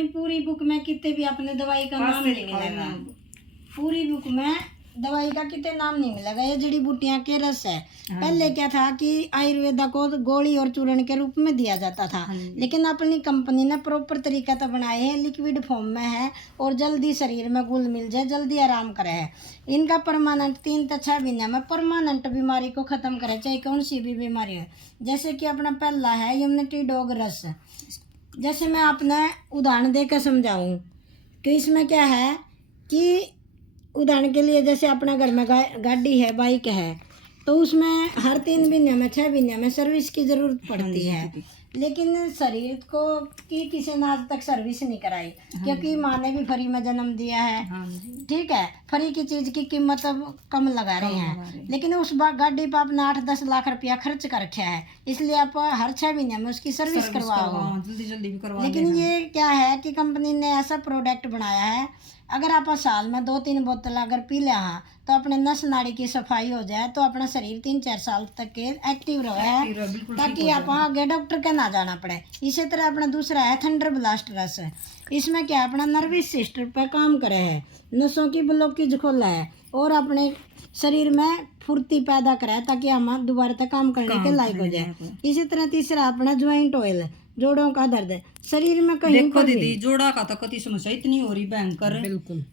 अपनी पूरी बुक में कितने भी अपने दवाई का नाम नहीं मिलेगा, पूरी बुक में दवाई का कितने नाम नहीं मिलेगा। ये जड़ी बूटियां के रस है। पहले क्या था कि आयुर्वेदा को गोली और चूर्ण के रूप में दिया जाता था, लेकिन अपनी कंपनी ने प्रॉपर तरीका तो बनाए है, लिक्विड फॉर्म में है और जल्दी शरीर में घुल मिल जाए, जल्दी आराम करे है। इनका परमानेंट 3 से 6 महीने में परमानेंट बीमारी को खत्म करे, चाहे कौन सी भी बीमारी हो। जैसे कि अपना पहला है इम्यूनिटी डॉग रस। जैसे मैं अपना उदाहरण देकर समझाऊं कि इसमें क्या है कि उदाहरण के लिए जैसे अपना घर में गाड़ी है, बाइक है, तो उसमें हर 3 महीने में 6 महीने में सर्विस की ज़रूरत पड़ती है, लेकिन शरीर को किसी ने आज तक सर्विस नहीं कराई, क्योंकि माँ ने भी फ्री में जन्म दिया है। ठीक है, फ्री की चीज़ की कीमत अब कम लगा रहे हैं, लेकिन उस गाड़ी पर आपने 8-10 लाख रुपया खर्च कर रखा है, इसलिए आप हर 6 महीने में उसकी सर्विस करवाओ, जल्दी भी करवाओ। लेकिन ये क्या है कि कंपनी ने ऐसा प्रोडक्ट बनाया है, अगर आप साल में 2-3 बोतल अगर पी ले हाँ, तो अपने नस नाड़ी की सफाई हो जाए, तो अपना शरीर 3-4 साल तक के एक्टिव रहे, ताकि आप आगे डॉक्टर के ना जाना पड़े। इसी तरह अपना दूसरा है थंडर ब्लास्ट रस। इसमें क्या अपना नर्वस सिस्टम पर काम करे है, नसों की ब्लॉकेज खोला है और अपने शरीर में फुर्ती पैदा करे है, ताकि हम दोबारा तक काम करने के लायक हो जाए। इसी तरह तीसरा अपना ज्वाइंट ऑयल, जोड़ों का दर्द शरीर में कहीं देखो दीदी, जोड़ा का तो कति समस्या इतनी हो रही भयंकर, बिल्कुल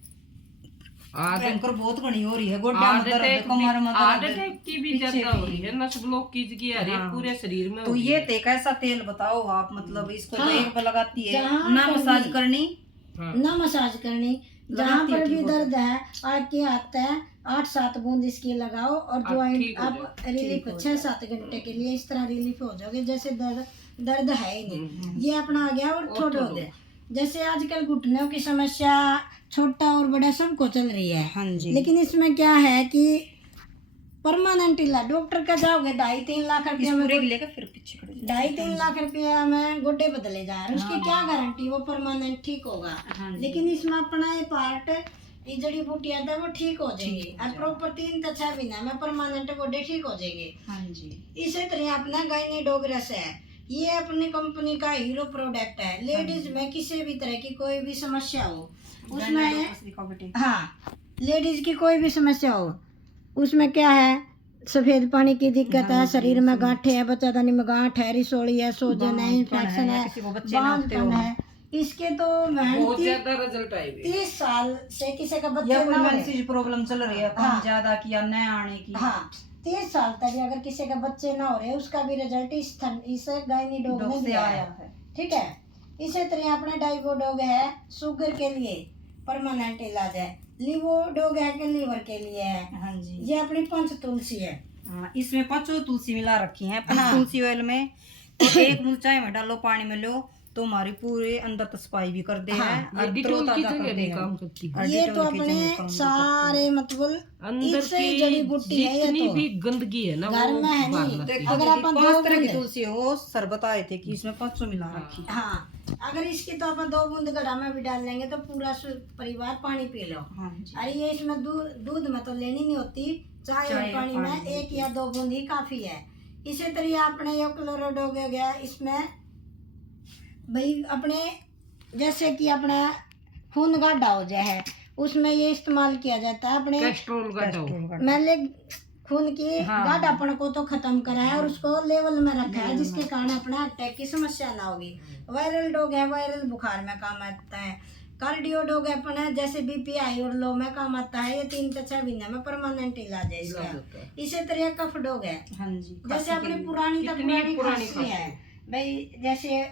भयंकर बहुत घनी हो रही है। गोड्डा में दर्द, कमर में हार्ट दर्द, अटैक की भी ज्यादा हो रही है, नस ब्लॉकेज की आ रही है पूरे शरीर में। तो ये कैसा तेल बताओ आप, मतलब इसको तो एक पर लगाती है जहाँ ना मसाज करनी, ना मसाज करनी, जहाँ पर भी दर्द है आपके हाथ है 8-7 बूंद इसकी लगाओ और ज्वाइंट आप रिलीफ 6-7 घंटे के लिए इस तरह रिलीफ हो जाओगे, जैसे दर्द है ही नहीं। ये अपना आ गया। और छोटे हो गए, जैसे आजकल घुटनों की समस्या छोटा और बड़ा सबको चल रही है। हाँ जी। लेकिन इसमें क्या है कि परमानेंट इलाज, डॉक्टर का जाओगे 2.5-3 लाख रुपया में, लेकर फिर पीछे 2.5-3 लाख रुपया में गोड्डे बदले जा रहे हैं, उसकी क्या गारंटी वो परमानेंट ठीक होगा। लेकिन इसमें अपना ये पार्ट, ये जड़ी बूटियां था वो ठीक हो जाएंगी और प्रॉपर 3 से 6 महीना में परमानेंट गोड्डे ठीक हो जाएंगे। हाँ जी। इसी तरह अपना गायनी डॉग रस है, ये अपनी कंपनी का हीरो प्रोडक्ट है। लेडीज में किसी भी तरह की कोई भी समस्या हो उसमें, हाँ लेडीज की कोई भी समस्या हो उसमें क्या है, सफेद पानी की दिक्कत है, शरीर में गांठे है, बच्चादानी में गांठ है, रिसोली है, सोजन है, इन्फेक्शन है, बांझपन है, इसके तो बहुत ज्यादा रिजल्ट आए। 30 साल से किसी का बच्चा या कोई ना हो, मानसिक प्रॉब्लम चल रही है, हाँ। ज्यादा की या न आने की, हाँ 30 साल तक भी अगर किसी का बच्चे ना हो रहे, उसका भी रिजल्ट इस गायनी डॉग ने दिया है। ठीक है, इसी तरह अपना डाइवो डॉग है, शुगर के लिए परमानेंट इलाज है। लिवो डॉग है कि लीवर के लिए है। हाँ जी। ये अपनी पंच तुलसी है। हाँ, इसमें 5 तुलसी मिला रखी है। तुलसी ऑयल में तो 1 बूंद चाय में डालो, पानी में लो, तो हमारी पूरे अंदर तो सफाई भी कर दे है और डिटॉल की जगह भी काम करती है। ये तो अपने सारे मतलब अंदर की जड़ी बूटी है, ये तो भी गंदगी है ना घर में है नहीं। अगर अपन 5 तरह की तुलसी है, वो सर बताए थे कि इसमें 500 मिला रखी। हाँ, अगर इसकी तो अपन 2 बूंद गड़ा में भी डाल लेंगे तो पूरा परिवार पानी पी लो। अरे ये इसमें दूध में तो लेनी नहीं होती, चाय और पानी में 1 या 2 बूंद ही काफी है। इसी तरह अपने ये क्लोरोडॉग हो गया, इसमें भाई अपने जैसे कि अपना खून गाढ़ा हो जाए है, उसमें ये इस्तेमाल किया जाता है। अपने मैंने खून की गाढ़ापन को तो खत्म करा है और उसको लेवल में रखा है, जिसके कारण अपना अटैक की समस्या ना होगी। वायरल डॉग है, वायरल बुखार में काम आता है। कार्डियो डॉग है अपना, जैसे बीपी हाई और लो में काम आता है। ये 3 से 6 महीने में परमानेंट इलाज है इसका। इसी तरह कफ डॉग है, जैसे अपनी पुरानी खांसी है भाई, जैसे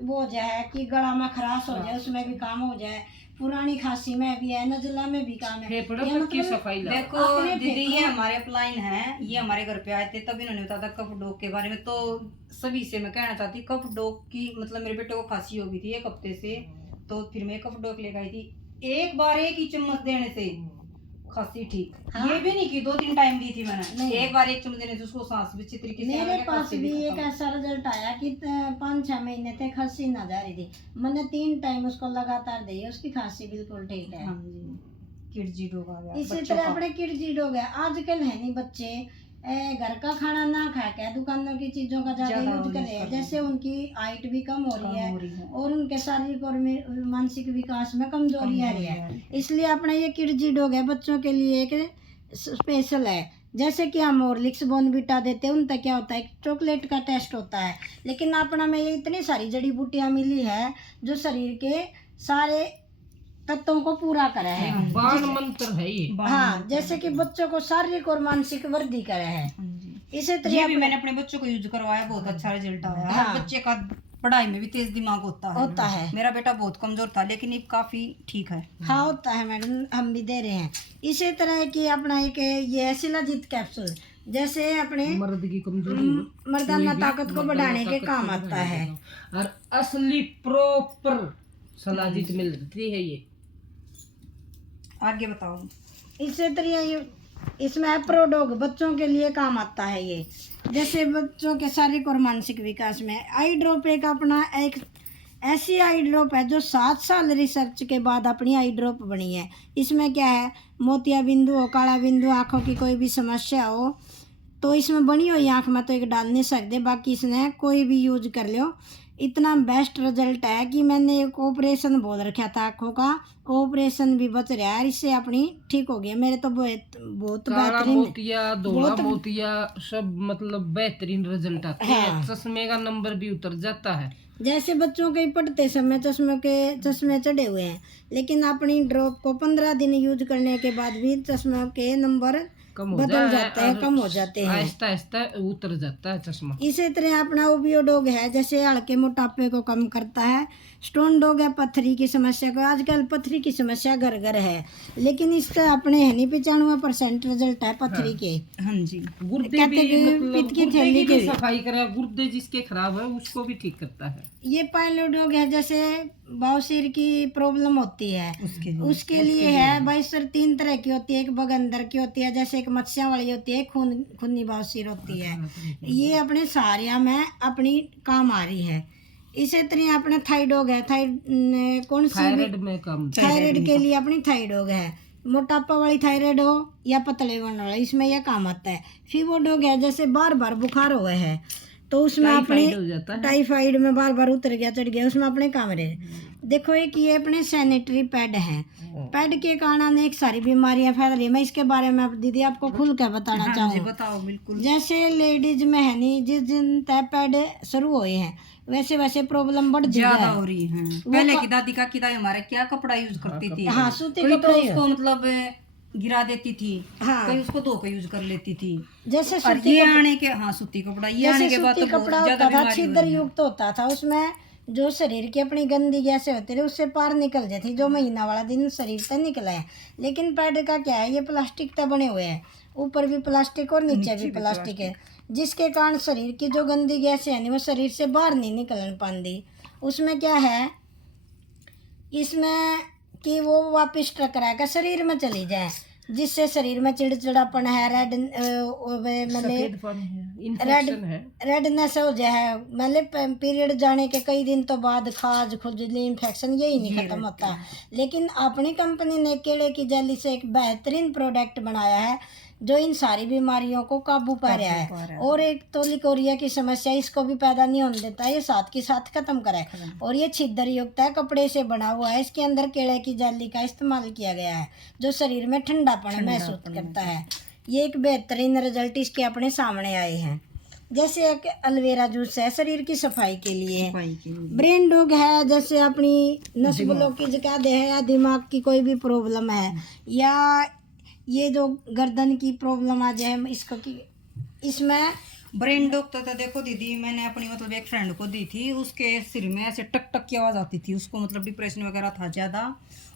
वो हो जाए कि गला में खराश हो जाए, उसमें भी काम हो जाए। पुरानी खांसी में भी है, नजला में भी काम है। की सफाई देखो दीदी, ये हमारे अपलाइन है, ये हमारे घर पे आए थे, तब इन्होंने बताया था कफ डॉग के बारे में। तो सभी से मैं कहना चाहती, कफ डॉग की मतलब मेरे बेटे को खांसी हो गई थी 1 हफ्ते से, तो फिर मैं कफ डॉग लेकर आई थी। एक बार 1 ही चम्मच देने से खांसी ठीक। हाँ? ये भी नहीं की 2-3 टाइम दी थी मैंने, एक बार 1 चम्मच देने से उसको सांस भी अच्छी तरीके से। मेरे पास भी एक ऐसा रिजल्ट आया कि 5-6 महीने तक खांसी ना जा रही थी, मैंने 3 टाइम उसको लगातार दी, उसकी खांसी बिल्कुल ठीक है। किडजी डॉग आ गया। इसी तरह अपने किडजी डॉग है, आजकल है नहीं बच्चे घर का खाना ना खा के दुकानों की चीजों का ज्यादा यूज करे, जैसे उनकी हाइट भी कम हो रही है और उनके शारीरिक और मानसिक विकास में कमजोरी आ रही है। इसलिए अपना ये किडजी डॉग है बच्चों के लिए एक स्पेशल है। जैसे कि हम हॉर्लिक्स बॉर्नविटा देते हैं, उनका क्या होता है चॉकलेट का टेस्ट होता है, लेकिन अपना में ये इतनी सारी जड़ी बूटियां मिली है जो शरीर के सारे तत्वों को पूरा करे है। बाण मंत्र है ये। हाँ, जैसे कि बच्चों को शारीरिक और मानसिक वृद्धि करे है। इसे ये भी मैंने अपने बच्चों को यूज करवाया, बहुत अच्छा रिजल्ट आया। हाँ। बच्चे का पढ़ाई में भी तेज दिमाग होता है। मेरा बेटा बहुत कमजोर था लेकिन अब काफी ठीक है। हाँ होता है मैडम, हम भी दे रहे हैं। इसी तरह की अपना एक ये शिलाजीत कैप्सूल, जैसे अपने मर्द की कमजोरी मर्दाना ताकत को बढ़ाने के काम आता है। और असली प्रॉपर शिलाजीत मिलती है ये। आगे बताओ। इसी तरह इसमें प्रोडोग बच्चों के लिए काम आता है ये, जैसे बच्चों के शारीरिक और मानसिक विकास में। आई ड्रॉप एक अपना एक ऐसी आई ड्रॉप है जो 7 साल रिसर्च के बाद अपनी आई ड्रॉप बनी है। इसमें क्या है, मोतिया बिंदु हो, काला बिंदु, आँखों की कोई भी समस्या हो तो इसमें बनी हुई आँख में तो एक डाल नहीं सकते, बाकी इसने कोई भी यूज कर लो। इतना बेस्ट रिजल्ट है कि मैंने एक ऑपरेशन बोल रखा था आँखों का, ऑपरेशन भी बच रहा है, इससे अपनी ठीक हो गया। मेरे तो बहुत काला बेहतरीन मोतिया, धोला मोतिया सब मतलब बेहतरीन रिजल्ट आते हैं। चश्मे का नंबर भी उतर जाता है। जैसे बच्चों के पढ़ते समय चश्मे चढ़े हुए हैं, लेकिन अपनी ड्रॉप को 15 दिन यूज करने के बाद भी चश्मे के नंबर बदल जाते हैं, कम हो जाते हैं, आहिस्ता आहिस्ता उतर जाता है चश्मा। इसी तरह अपना ओबियो डॉग है, जैसे हल्के मोटापे को कम करता है। स्टोन डॉग है, पथरी की समस्या को, आजकल पथरी की समस्या घर घर है, लेकिन इससे अपने है नहीं 95% रिजल्ट है पथरी के। हाँ जी। गुर्दे भी मतलब गुर्दे की भी सफाई करे, गुर्दे जिसके खराब है उसको भी ठीक करता है। ये पायलो डॉग है, जैसे बवासीर की प्रॉब्लम होती है उसके लिए है। बवासीर 3 तरह की होती है, एक बगंदर की होती है, जैसे एक मत्स्या वाली होती है, खूनी बवासीर होती है। ये अपने सहारिया में अपनी काम आ रही है। इसी तरह अपना थाइडॉग है, कौन सी थायराइड में कम, थायराइड के लिए अपनी थाइडॉग है। मोटापा वाली थायराइड हो या पतले बनने वाला, इसमें यह काम आता है। फीवर डॉग है, जैसे बार बार बुखार हुआ है तो उसमें अपने टाइफाइड में बार बार उतर गया चढ़ गया, उसमें अपने काम रहे। देखो एक ये अपने सैनिटरी पैड है, पैड के कारण एक सारी बीमारियां फैल रही है। मैं इसके बारे में दीदी आपको खुल कर बताना चाहूँगी। बताओ बिल्कुल। जैसे लेडीज में है नहीं, जिस दिन तय पैड शुरू हुए हैं वैसे वैसे प्रॉब्लम बढ़ ज्यादा हो रही है। पहले की दादी का किदा हमारे क्या कपड़ा यूज करती थी। हाँ, सूती कपड़ा कपड़ा उसको मतलब गिरा देती थी। हाँ, कहीं उसको धो के यूज कर लेती थी। जैसे और ये आने के सूती कपड़ा, ये आने के बाद तो कपड़ा होता था, छिद्र युक्त होता था, उसमें जो शरीर की अपनी गंदी गैसें होती रही उससे पार निकल जाती, जो महीना वाला दिन शरीर से निकला है। लेकिन पैड का क्या है, ये प्लास्टिक का बने हुए हैं, ऊपर भी प्लास्टिक और नीचे भी प्लास्टिक है, जिसके कारण शरीर की जो गंदी गैसें हैं वो शरीर से बाहर नहीं निकल पाती। उसमें क्या है, इसमें कि वो वापस टकरा कर शरीर में चली जाए, जिससे शरीर में चिड़चिड़ापन है, रेडनेस हो जाए, मतलब पीरियड जाने के कई दिन तो बाद खाज खुजली इन्फेक्शन यही नहीं खत्म होता। लेकिन अपनी कंपनी ने केले की जेली से एक बेहतरीन प्रोडक्ट बनाया है जो इन सारी बीमारियों को काबू पा रहा है। और एक तो लिकोरिया की समस्या, इसको भी पैदा नहीं होने देता, ये साथ के साथ खत्म करे। और ये छिद्र युक्त है, कपड़े से बना हुआ है, इसके अंदर केले की जेली का इस्तेमाल किया गया है जो शरीर में ठंडापन महसूस करता है। ये एक बेहतरीन रिजल्ट इसके अपने सामने आए हैं। जैसे एक एलोवेरा जूस है, शरीर की सफाई के लिए। ब्रेन डॉग है, जैसे अपनी नस ब्लॉकेज का दे है या दिमाग की कोई भी प्रॉब्लम है, या ये जो गर्दन की प्रॉब्लम आ जाए इसको की, इसमें ब्रेन डॉग तो देखो दीदी, मैंने अपनी मतलब एक फ्रेंड को दी थी, उसके सिर में ऐसे टक टक की आवाज़ आती थी, उसको मतलब डिप्रेशन वगैरह था ज़्यादा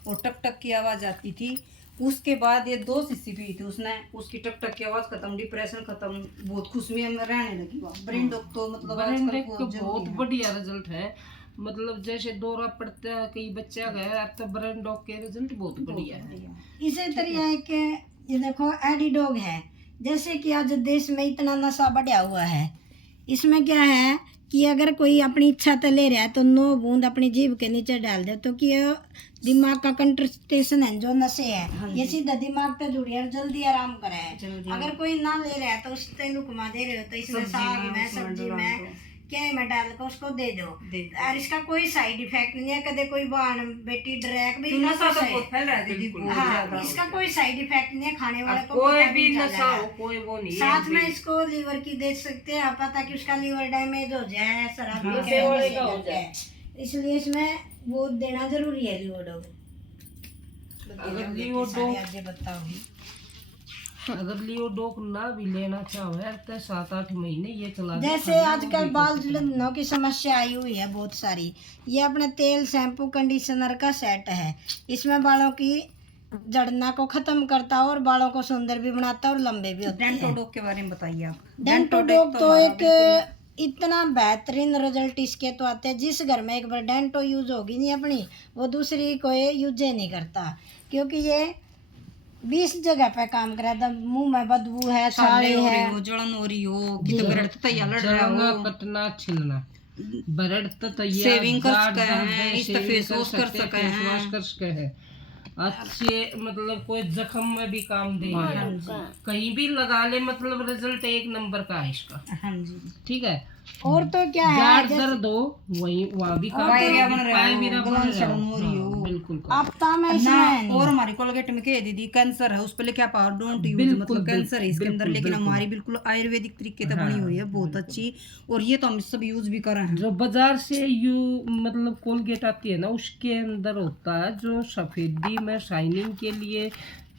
और टक टक की आवाज़ आती थी। उसके बाद ये 2 शीशी पी थी उसने, उसकी टक टक की आवाज़ खत्म, डिप्रेशन खत्म, बहुत खुश में रहने लगी। ब्रेन डॉग तो मतलब बहुत बढ़िया रिजल्ट है। मतलब जैसे दौरा पड़ता है कई बच्चा गया, अब तो ब्रेन डॉग के रिजल्ट बहुत बढ़िया है। इसी तरह एक ये देखो एडी डॉग है, जैसे कि आज देश में इतना नशा बढ़ा हुआ है, इसमें क्या है कि अगर कोई अपनी इच्छा तो ले रहा है तो 9 बूंद अपनी जीभ के नीचे डाल दे, तो कि ये दिमाग का कंसंट्रेशन है, जो नशे है ये सीधा दिमाग पे जुड़ी है और जल्दी आराम करे है। अगर कोई ना ले रहा है तो उस तेल घुमा दे रहे हो तो इसमें साग में सब्जी में क्या में डाल कर उसको दे दो, और इसका कोई साइड इफेक्ट नहीं है। कदे कोई बहन बेटी ड्रैग भी नशा तो बहुत फैल रहा है दीदी, बहुत हाँ, ज्यादा। इसका कोई साइड इफेक्ट नहीं है, खाने वाले को कोई पता भी नहीं नशा चलेगा। हो, कोई वो नहीं है। साथ में इसको लीवर की दे सकते हैं, पता कि उसका लीवर डैमेज हो जाए, शराब पी के वाले नशे का हो करके, इसलिए इसमें वो देना जरूरी है लिवोडो। अगर लिवोडो बताओ, अगर लियोडोक ना भी लेना चाहे तो 7-8 महीने ये चला दे। जैसे आजकल बाल झड़नों की समस्या आई हुई है बहुत सारी, ये अपने तेल शैम्पू कंडीशनर का सेट है। इसमें बालों की झड़ना को खत्म करता है और बालों को सुंदर भी बनाता है और लंबे भी होते हैं। डेंटोडोक के बारे में बताइए आप। डेंटोडोक तो एक इतना बेहतरीन रिजल्ट इसके तो आते हैं, जिस घर में एक बार डेंटो यूज होगी नहीं अपनी, वो दूसरी को यूज ही नहीं करता, क्योंकि ये 20 जगह पे काम करा था। मुंह में बदबू है, छाले है, जलन हो रही हो, कितने बरड़ तैयार लड़ रहा जलना, हो, कटना, छिलना, बरड़ तो तैयार, सेविंग कर दाढ़ सके दर्द हैं, है, इस शेविंग फेस वॉश कर सकते हैं, सके फेस वॉश हैं। कर सके हैं। अच्छे मतलब कोई जख्म में भी काम देगा, कहीं भी लगा ले, मतलब रिजल्ट एक नंबर का है इसका। हाँ जी। ठीक है। और तो क्या है, दाढ़ दर्द हो वही वहाँ भी काम पायरिया करेगी, बन रहा पाय हो, मेरा गलन बन रहा सड़न हो, हो रही हो। हाँ, बिल्कुल काम। आपता में ना, इसमें है नहीं। और हमारी कोलगेट में क्या है दीदी, कैंसर है उस पे क्या पावर डोंट यूज, बिल्कुल, मतलब कैंसर है इसके अंदर, बिल्कुल, लेकिन बिल्कुल। हमारी बिल्कुल आयुर्वेदिक तरीके से बनी हुई है, बहुत अच्छी। और ये तो हम सब यूज भी कर रहे हैं। जो बाजार से यू मतलब कोलगेट आती है ना, उसके अंदर होता है जो सफेदी में शाइनिंग के लिए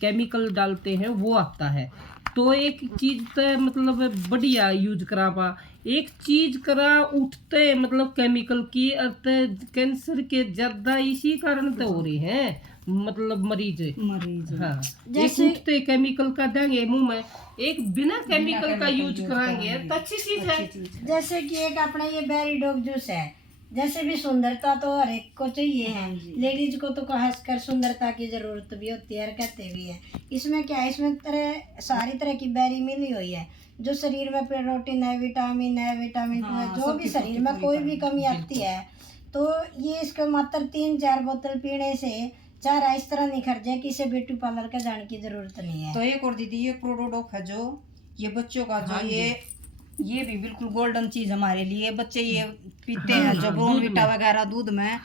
केमिकल डालते हैं, वो आता है। तो एक चीज तो मतलब बढ़िया यूज करा पा, एक चीज करा उठते मतलब केमिकल की अर्थ कैंसर के ज्यादा इसी कारण तो हो रहे हैं, मतलब मरीज। हाँ, एक उठते केमिकल का देंगे मुंह में, एक बिना केमिकल का यूज कराएंगे तो अच्छी चीज है। जैसे कि एक अपना ये बेरी डॉग जूस है, जैसे भी सुंदरता तो हर एक को चाहिए है, लेडीज को तो खास कर सुंदरता की जरूरत भी होती है और कहते भी है। इसमें क्या है, इसमें सारी तरह की बेरी मिली हुई है, जो शरीर में प्रोटीन है, विटामिन है, विटामिन 2 है, जो भी शरीर में कोई भी कमी आती है तो ये इसको मात्र 3-4 बोतल पीने से चारा इस तरह निखर जाए कि इसे ब्यूटी पार्लर का जाने की जरूरत नहीं है। तो एक और दीदी, ये प्रोडोडोक है जो ये बच्चों का जो ये भी बिल्कुल गोल्डन चीज हमारे लिए। बच्चे ये पीते हैं जो बोर्नविटा वगैरह दूध में,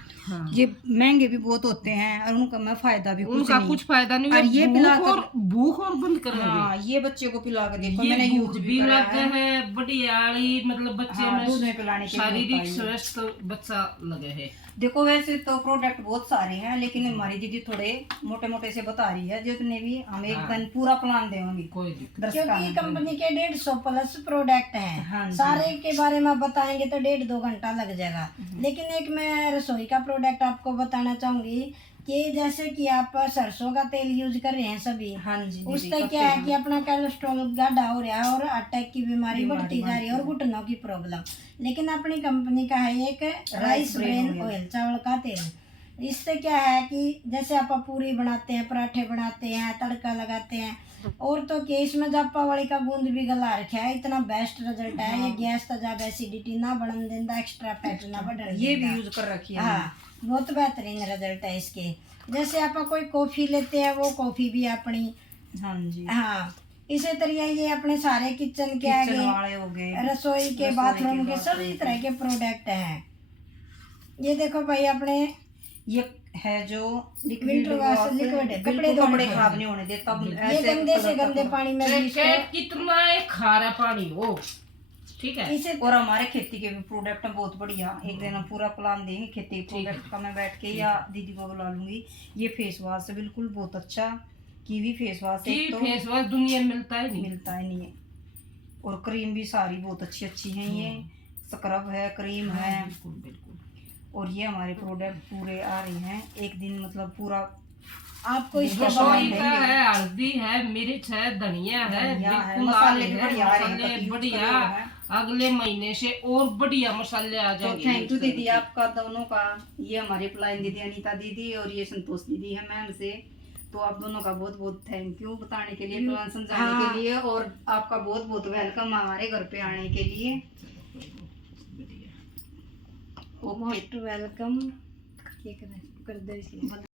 ये महंगे भी बहुत होते हैं और उनका में फायदा भी उनका कुछ फायदा नहीं है, और ये भूख और बंद कर हाँ, ये बच्चे को पिला के देखो, ये मैंने यूज भी भी करा लगते है। हैं बढ़िया, मतलब बच्चे में दूध में पिलाने के लिए शारीरिक होता है। स्वस्थ बच्चा लगे है। देखो वैसे तो प्रोडक्ट बहुत सारे हैं, लेकिन हमारी दीदी थोड़े मोटे मोटे से बता रही है, जितने भी हम एक दिन पूरा प्लान देंगे कोई दिक्कत क्योंकि कंपनी के 150 प्लस प्रोडक्ट हैं, हाँ जी। सारे के बारे में बताएंगे तो 1.5-2 घंटा लग जाएगा। लेकिन एक मैं रसोई का प्रोडक्ट आपको बताना चाहूंगी कि जैसे कि आप सरसों का तेल यूज कर रहे हैं सभी, हाँ जी, उससे क्या है कि अपना कोलेस्ट्रॉल गाढ़ा हो रहा है और अटैक की बीमारी बढ़ती जा रही है और घुटनों की प्रॉब्लम। लेकिन अपनी कंपनी का है एक राइस ब्रेन ऑयल, चावल का तेल। इससे क्या है कि जैसे आप पूरी बनाते हैं, पराठे बनाते हैं, तड़का लगाते हैं, और तो क्या इसमें जापा वाली का बूंद भी गला रखा है, इतना बेस्ट रिजल्ट है। ये गैस तजाब एसिडिटी ना बढ़न देता, एक्स्ट्रा फैट ना बढ़न ये भी देता। यूज कर रखी है। हाँ, बहुत बेहतरीन रिजल्ट है इसके। जैसे आप कोई कॉफी लेते हैं, वो कॉफी भी अपनी, हाँ जी, हाँ, इसी तरह ये अपने सारे किचन के किचन वाले आगे, हो गए, रसोई के, बाथरूम के, सभी तरह के प्रोडक्ट हैं। ये देखो भाई, अपने ये है जो विंटर वॉश लिक्विड है, कपड़े कपड़े धोने खराब नहीं होने देता। ये गंदे से गंदे पानी में भी इसको, कितना है खारा पानी हो, ठीक है। इसे और हमारे खेती के भी प्रोडक्ट बहुत बढ़िया। एक दिन हम पूरा प्लान देंगे खेती प्रोडक्ट का, मैं बैठ के या दीदी को बुला लूंगी। ये फेस वॉश है बिल्कुल बहुत अच्छा, कीवी फेस वॉश है, की तो फेस वॉश दुनिया में मिलता है नहीं, मिलता ही नहीं है। और क्रीम भी सारी बहुत अच्छी अच्छी हैं, ये स्क्रब है, क्रीम है, बिल्कुल बिल्कुल। और ये हमारे प्रोडक्ट पूरे आ रहे हैं एक दिन, मतलब पूरा आपको इसके रसोई का है, हल्दी है, मिर्च है, धनिया है, बिल्कुल मसाले आ भी रहे बढ़िया आ रहे हैं, मसाले कभी बढ़िया। यूज करे हैं। अगले महीने से और बढ़िया मसाले आ तो जाएंगे। थैंक यू दीदी आपका दोनों का। ये हमारी प्लाइन दीदी अनीता दीदी और ये संतोष दीदी है मैम से, तो आप दोनों का बहुत बहुत थैंक यू बताने के लिए, प्लान समझाने के लिए, और आपका बहुत बहुत वेलकम हमारे घर पे आने के लिए। Most welcome. क्या करना है कर दो इसे।